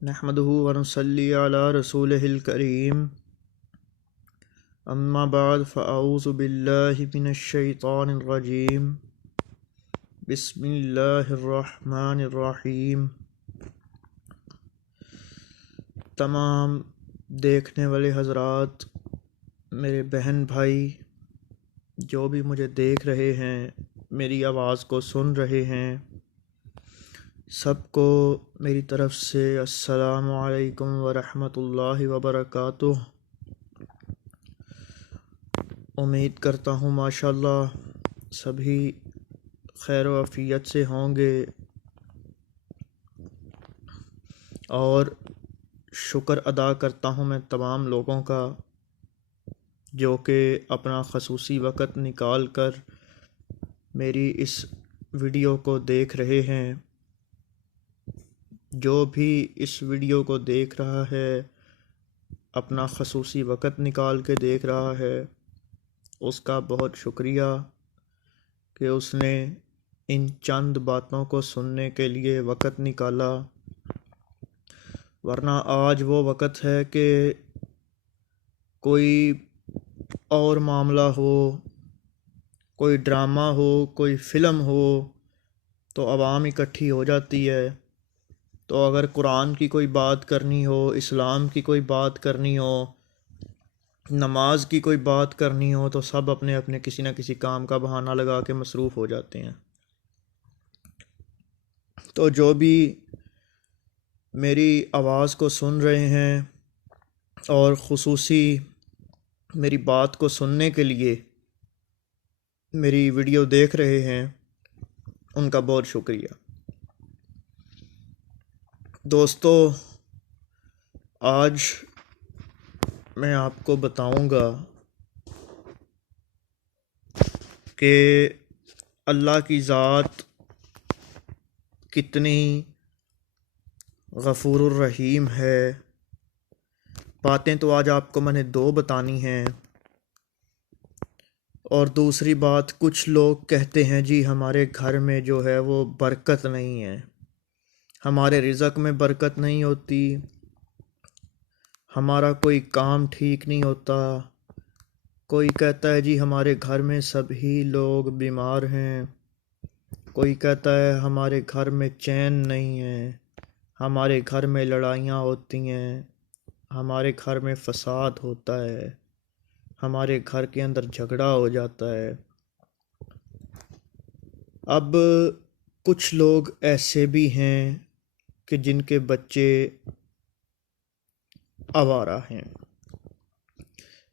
नहमदुहु व नुसल्ली अला रसूलिहिल करीम। अम्मा बाद फ़अऊज़ु बिल्लाहि मिनश शैतानिर रजीम। बिस्मिल्लाहिर रहमानिर रहीम। तमाम देखने वाले हज़रात, मेरे बहन भाई जो भी मुझे देख रहे हैं, मेरी आवाज़ को सुन रहे हैं, सबको मेरी तरफ़ से अस्सलामु अलैकुम व रहमतुल्लाहि व बरकातुह। उम्मीद करता हूँ माशाअल्लाह सभी खैर व आफ़ियत से होंगे और शुक्र अदा करता हूँ मैं तमाम लोगों का जो कि अपना ख़ुसूसी वक़्त निकाल कर मेरी इस वीडियो को देख रहे हैं। जो भी इस वीडियो को देख रहा है, अपना ख़ुसूसी वक़्त निकाल के देख रहा है, उसका बहुत शुक्रिया कि उसने इन चंद बातों को सुनने के लिए वक़्त निकाला। वरना आज वो वक़्त है कि कोई और मामला हो, कोई ड्रामा हो, कोई फ़िल्म हो तो आवाम इकट्ठी हो जाती है। तो अगर कुरान की कोई बात करनी हो, इस्लाम की कोई बात करनी हो, नमाज की कोई बात करनी हो तो सब अपने अपने किसी न किसी काम का बहाना लगा के मसरूफ़ हो जाते हैं। तो जो भी मेरी आवाज़ को सुन रहे हैं और ख़ुसूसी मेरी बात को सुनने के लिए मेरी वीडियो देख रहे हैं, उनका बहुत शुक्रिया। दोस्तों, आज मैं आपको बताऊंगा कि अल्लाह की ज़ात कितनी गफ़ूरुर रहीम है। बातें तो आज आपको मैंने दो बतानी हैं। और दूसरी बात, कुछ लोग कहते हैं जी हमारे घर में जो है वो बरकत नहीं है, हमारे रिज़्क़ में बरकत नहीं होती, हमारा कोई काम ठीक नहीं होता। कोई कहता है जी हमारे घर में सभी लोग बीमार हैं। कोई कहता है हमारे घर में चैन नहीं है, हमारे घर में लड़ाइयाँ होती हैं, हमारे घर में फ़साद होता है, हमारे घर के अंदर झगड़ा हो जाता है। अब कुछ लोग ऐसे भी हैं कि जिनके बच्चे आवारा हैं।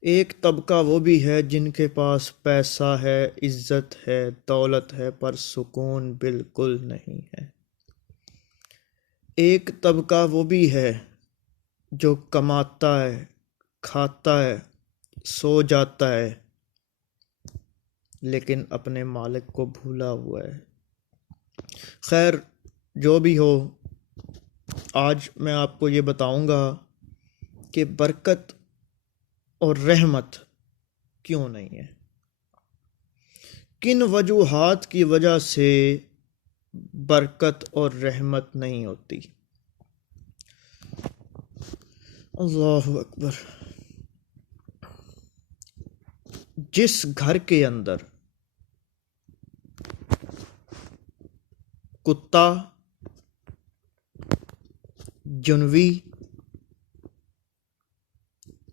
एक तबका वो भी है जिनके पास पैसा है, इज़्ज़त है, दौलत है, पर सुकून बिल्कुल नहीं है। एक तबका वो भी है जो कमाता है, खाता है, सो जाता है, लेकिन अपने मालिक को भूला हुआ है। खैर, जो भी हो, आज मैं आपको ये बताऊंगा कि बरकत और रहमत क्यों नहीं है, किन वजूहात की वजह से बरकत और रहमत नहीं होती। अल्लाहु अकबर। जिस घर के अंदर कुत्ता, जुनवी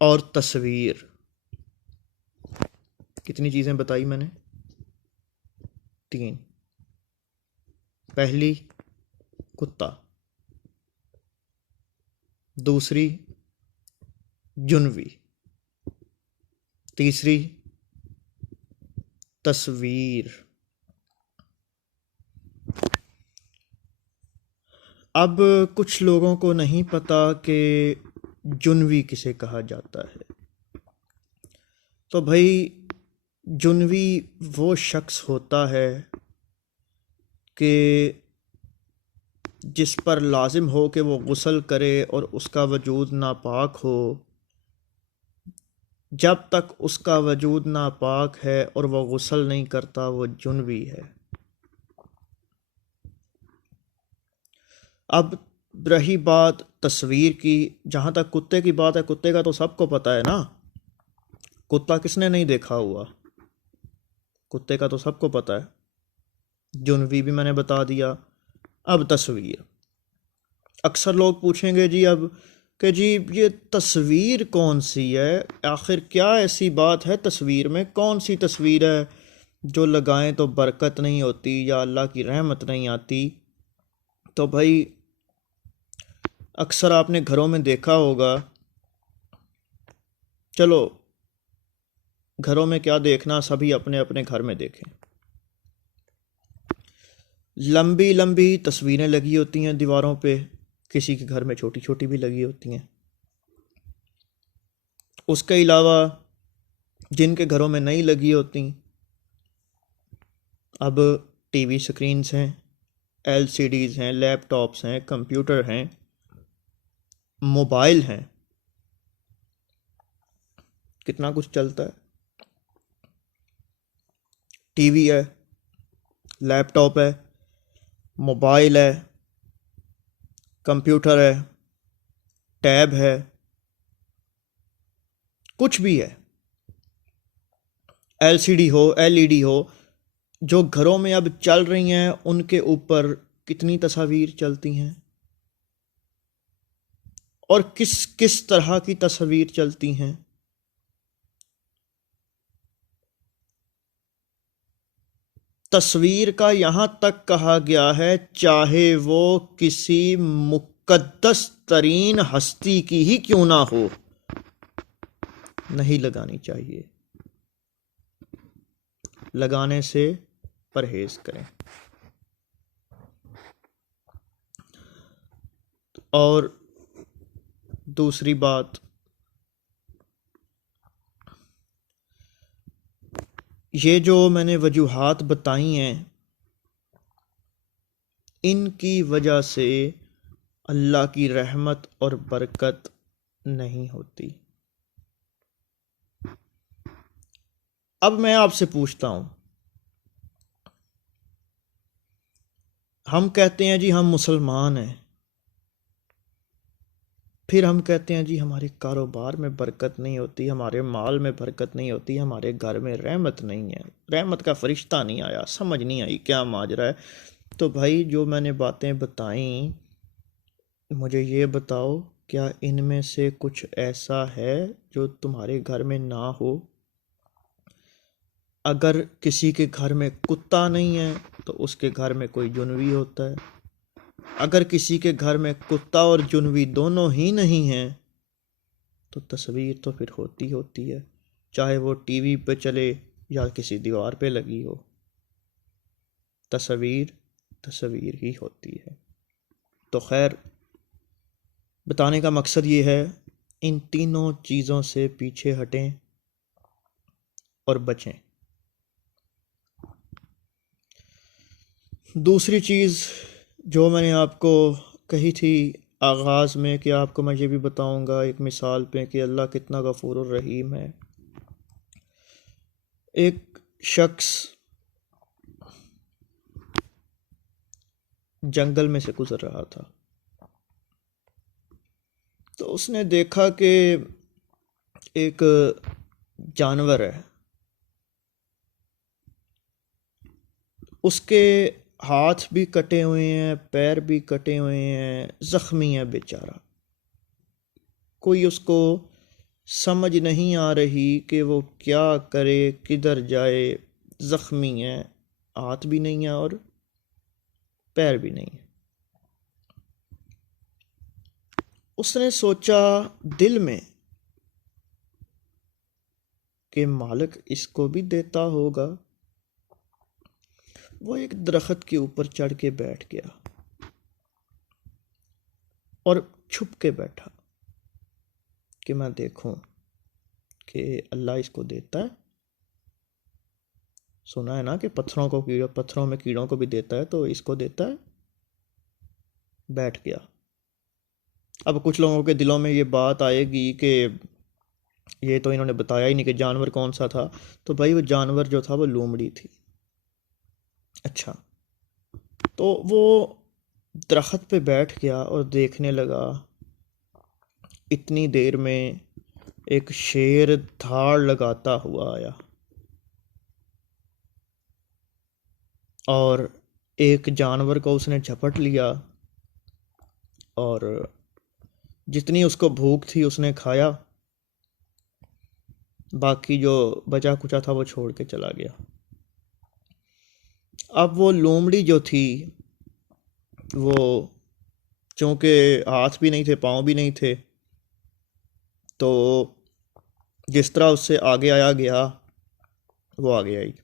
और तस्वीर, कितनी चीज़ें बताई मैंने? तीन। पहली कुत्ता, दूसरी जुनवी, तीसरी तस्वीर। अब कुछ लोगों को नहीं पता कि जुनवी किसे कहा जाता है। तो भाई, जुनवी वो शख्स होता है कि जिस पर लाजिम हो कि वो गुस्ल करे और उसका वजूद नापाक हो। जब तक उसका वजूद नापाक है और वह गुस्ल नहीं करता, वो जुनवी है। अब रही बात तस्वीर की, जहाँ तक कुत्ते की बात है, कुत्ते का तो सबको पता है ना। कुत्ता किसने नहीं देखा हुआ, कुत्ते का तो सबको पता है। जुनवी भी मैंने बता दिया। अब तस्वीर, अक्सर लोग पूछेंगे जी अब कि जी ये तस्वीर कौन सी है, आखिर क्या ऐसी बात है तस्वीर में, कौन सी तस्वीर है जो लगाएं तो बरकत नहीं होती या अल्लाह की रहमत नहीं आती। तो भाई अक्सर आपने घरों में देखा होगा, चलो घरों में क्या देखना, सभी अपने अपने घर में देखें, लंबी लंबी तस्वीरें लगी होती हैं दीवारों पे, किसी के घर में छोटी छोटी भी लगी होती हैं। उसके अलावा जिनके घरों में नहीं लगी होती, अब टीवी स्क्रीन्स हैं, एलसीडीज़ हैं, लैपटॉप्स हैं, कंप्यूटर हैं, मोबाइल हैं, कितना कुछ चलता है। टीवी है, लैपटॉप है, मोबाइल है, कंप्यूटर है, टैब है, कुछ भी है, एलसीडी हो, एलईडी हो, जो घरों में अब चल रही हैं उनके ऊपर कितनी तस्वीर चलती हैं और किस किस तरह की तस्वीर चलती हैं। तस्वीर का यहाँ तक कहा गया है चाहे वो किसी मुकद्दस तरीन हस्ती की ही क्यों ना हो, नहीं लगानी चाहिए, लगाने से परहेज करें। और दूसरी बात, ये जो मैंने वजूहात बताई हैं, इनकी वजह से अल्लाह की रहमत और बरकत नहीं होती। अब मैं आपसे पूछता हूँ, हम कहते हैं जी हम मुसलमान हैं, फिर हम कहते हैं जी हमारे कारोबार में बरकत नहीं होती, हमारे माल में बरकत नहीं होती, हमारे घर में रहमत नहीं है, रहमत का फरिश्ता नहीं आया, समझ नहीं आई क्या माजरा है। तो भाई जो मैंने बातें बताई, मुझे ये बताओ क्या इनमें से कुछ ऐसा है जो तुम्हारे घर में ना हो। अगर किसी के घर में कुत्ता नहीं है तो उसके घर में कोई जुनवी होता है। अगर किसी के घर में कुत्ता और जुनवी दोनों ही नहीं हैं तो तस्वीर तो फिर होती है, चाहे वो टीवी पे चले या किसी दीवार पे लगी हो, तस्वीर तस्वीर ही होती है। तो खैर, बताने का मकसद ये है, इन तीनों चीज़ों से पीछे हटें और बचें। दूसरी चीज़ जो मैंने आपको कही थी आगाज़ में कि आपको मैं ये भी बताऊंगा एक मिसाल पे कि अल्लाह कितना गफूर और रहीम है। एक शख्स जंगल में से गुजर रहा था, तो उसने देखा कि एक जानवर है, उसके हाथ भी कटे हुए हैं, पैर भी कटे हुए हैं, ज़ख्मी है बेचारा। कोई उसको समझ नहीं आ रही कि वो क्या करे, किधर जाए, ज़ख्मी है, हाथ भी नहीं है और पैर भी नहीं है। उसने सोचा दिल में कि मालिक इसको भी देता होगा। वो एक दरख्त के ऊपर चढ़ के बैठ गया और छुप के बैठा कि मैं देखूं कि अल्लाह इसको देता है। सुना है ना कि पत्थरों में कीड़ों को भी देता है, तो इसको देता है। बैठ गया। अब कुछ लोगों के दिलों में ये बात आएगी कि ये तो इन्होंने बताया ही नहीं कि जानवर कौन सा था। तो भाई वो जानवर जो था वो लोमड़ी थी। अच्छा, तो वो दरख्त पे बैठ गया और देखने लगा। इतनी देर में एक शेर धाड़ लगाता हुआ आया और एक जानवर को उसने झपट लिया और जितनी उसको भूख थी उसने खाया, बाकी जो बचा कुचा था वो छोड़ के चला गया। अब वो लोमड़ी जो थी, वो चूँकि हाथ भी नहीं थे पाँव भी नहीं थे, तो जिस तरह उससे आगे आया गया वो आगे आई।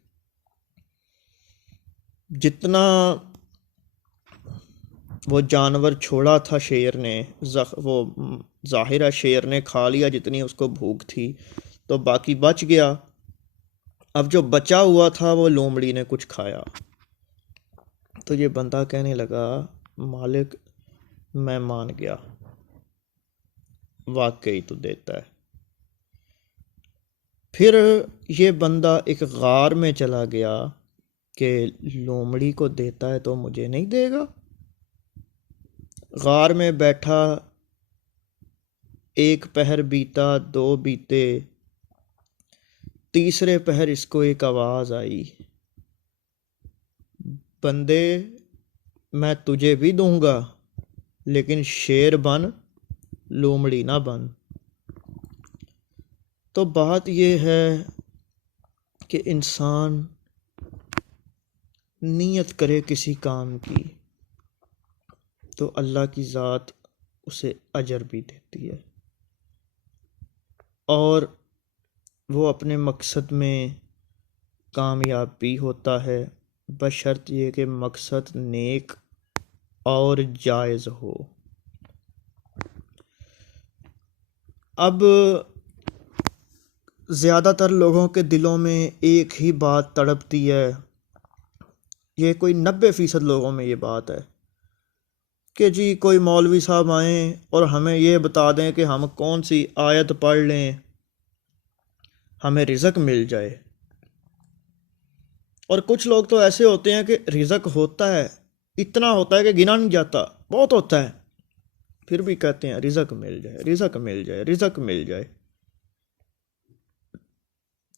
जितना वो जानवर छोड़ा था शेर ने, वो ज़ाहिर है शेर ने खा लिया जितनी उसको भूख थी, तो बाकी बच गया। अब जो बचा हुआ था वो लोमड़ी ने कुछ खाया। तो ये बंदा कहने लगा, मालिक मैं मान गया, वाकई तू देता है। फिर ये बंदा एक गार में चला गया कि लोमड़ी को देता है तो मुझे नहीं देगा। गार में बैठा, एक पहर बीता, दो बीते, तीसरे पहर इसको एक आवाज़ आई, बंदे मैं तुझे भी दूंगा लेकिन शेर बन, लोमड़ी ना बन। तो बात यह है कि इंसान नीयत करे किसी काम की तो अल्लाह की ज़ात उसे अजर भी देती है और वो अपने मकसद में कामयाब भी होता है, बशर्त ये कि मकसद नेक और जायज़ हो। अब ज़्यादातर लोगों के दिलों में एक ही बात तड़पती है, ये कोई 90% लोगों में ये बात है कि जी कोई मौलवी साहब आएँ और हमें ये बता दें कि हम कौन सी आयत पढ़ लें हमें रिज़्क मिल जाए। और कुछ लोग तो ऐसे होते हैं कि रिज़्क होता है, इतना होता है कि गिना नहीं जाता, बहुत होता है, फिर भी कहते हैं रिज़्क मिल जाए, रिज़्क मिल जाए, रिज़्क मिल जाए।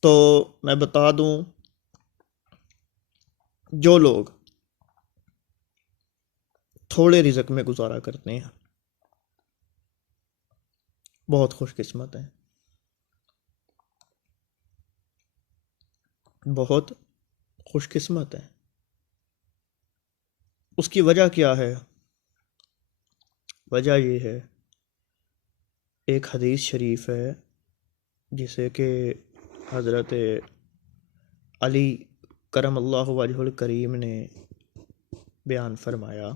तो मैं बता दूं, जो लोग थोड़े रिज़्क में गुजारा करते हैं बहुत खुशकिस्मत हैं, बहुत खुशकिस्मत हैं। उसकी वजह क्या है? वजह ये है, एक हदीस शरीफ है जिसे कि हज़रत अली करम अल्लाहु वजहुल करीम ने बयान फरमाया।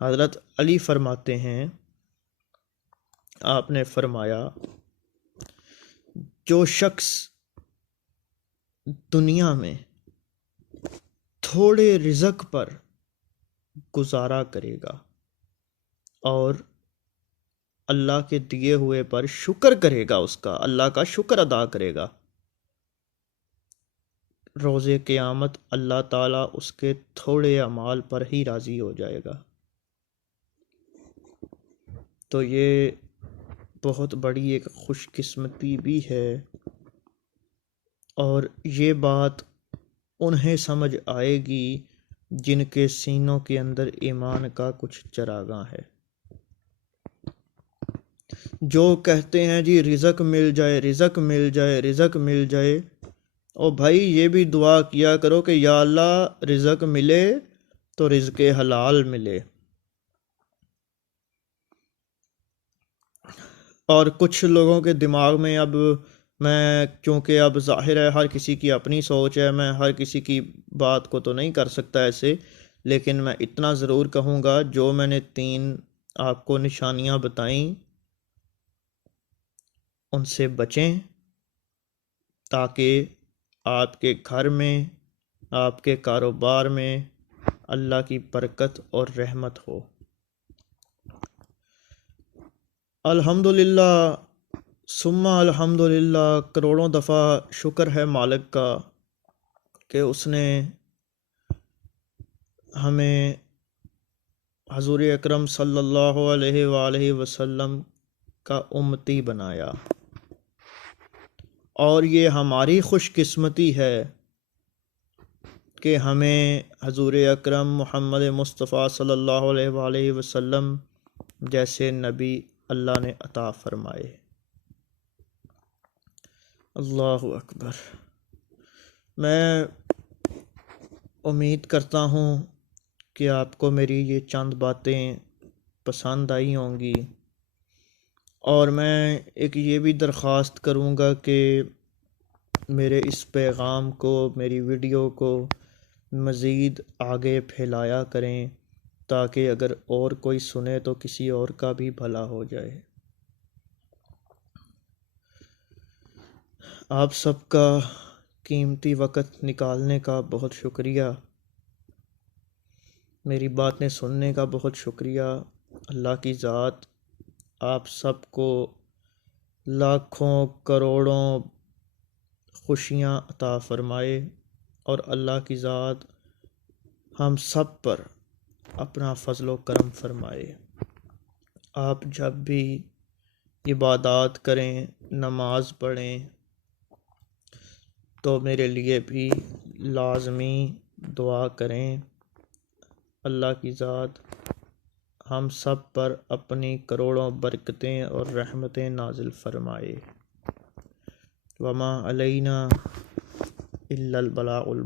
हज़रत अली फरमाते हैं, आपने फरमाया, जो शख्स दुनिया में थोड़े रिज़्क पर गुजारा करेगा और अल्लाह के दिए हुए पर शुक्र करेगा, उसका अल्लाह का शुक्र अदा करेगा, रोज़े क़यामत अल्लाह ताला उसके थोड़े अमाल पर ही राज़ी हो जाएगा। तो ये बहुत बड़ी एक खुशकिस्मती भी है और ये बात उन्हें समझ आएगी जिनके सीनों के अंदर ईमान का कुछ चरागां है। जो कहते हैं जी रिज़्क मिल जाए, रिज़्क मिल जाए, रिज़्क मिल जाए, और भाई ये भी दुआ किया करो कि या अल्लाह रिज़्क मिले तो रिज़्क हलाल मिले। और कुछ लोगों के दिमाग में अब, मैं चूँकि अब ज़ाहिर है हर किसी की अपनी सोच है, मैं हर किसी की बात को तो नहीं कर सकता ऐसे, लेकिन मैं इतना ज़रूर कहूँगा, जो मैंने 3 आपको निशानियाँ बताईं उनसे बचें ताकि आपके घर में, आपके कारोबार में अल्लाह की बरकत और रहमत हो। अल्हम्दुलिल्लाह सुम्मा अल्हम्दुलिल्लाह, करोड़ों दफ़ा शुक्र है मालिक का कि उसने हमें हजूर अकरम सल्लल्लाहु अलैहि वसल्लम का उम्मती बनाया। और ये हमारी खुशकिस्मती है कि हमें हजूर अकरम मोहम्मद मुस्तफ़ा सल्लल्लाहु अलैहि वसल्लम जैसे नबी अल्लाह ने अता फ़रमाए। अल्लाहु अकबर। मैं उम्मीद करता हूँ कि आपको मेरी ये चंद बातें पसंद आई होंगी, और मैं एक ये भी दरख्वास्त करूँगा कि मेरे इस पैगाम को, मेरी वीडियो को मज़ीद आगे फैलाया करें, ताकि अगर और कोई सुने तो किसी और का भी भला हो जाए। आप सबका कीमती वक़्त निकालने का बहुत शुक्रिया, मेरी बातें सुनने का बहुत शुक्रिया। अल्लाह की ज़ात आप सबको लाखों करोड़ों खुशियाँ अता फ़रमाए, और अल्लाह की ज़ात हम सब पर अपना फ़ज़ल व करम फ़रमाए। आप जब भी इबादत करें, नमाज़ पढ़ें, तो मेरे लिए भी लाज़मी दुआ करें। अल्लाह की ज़ात हम सब पर अपनी करोड़ों बरकतें और रहमतें नाज़िल फ़रमाए। वमा अलैना इल्लल बलागुल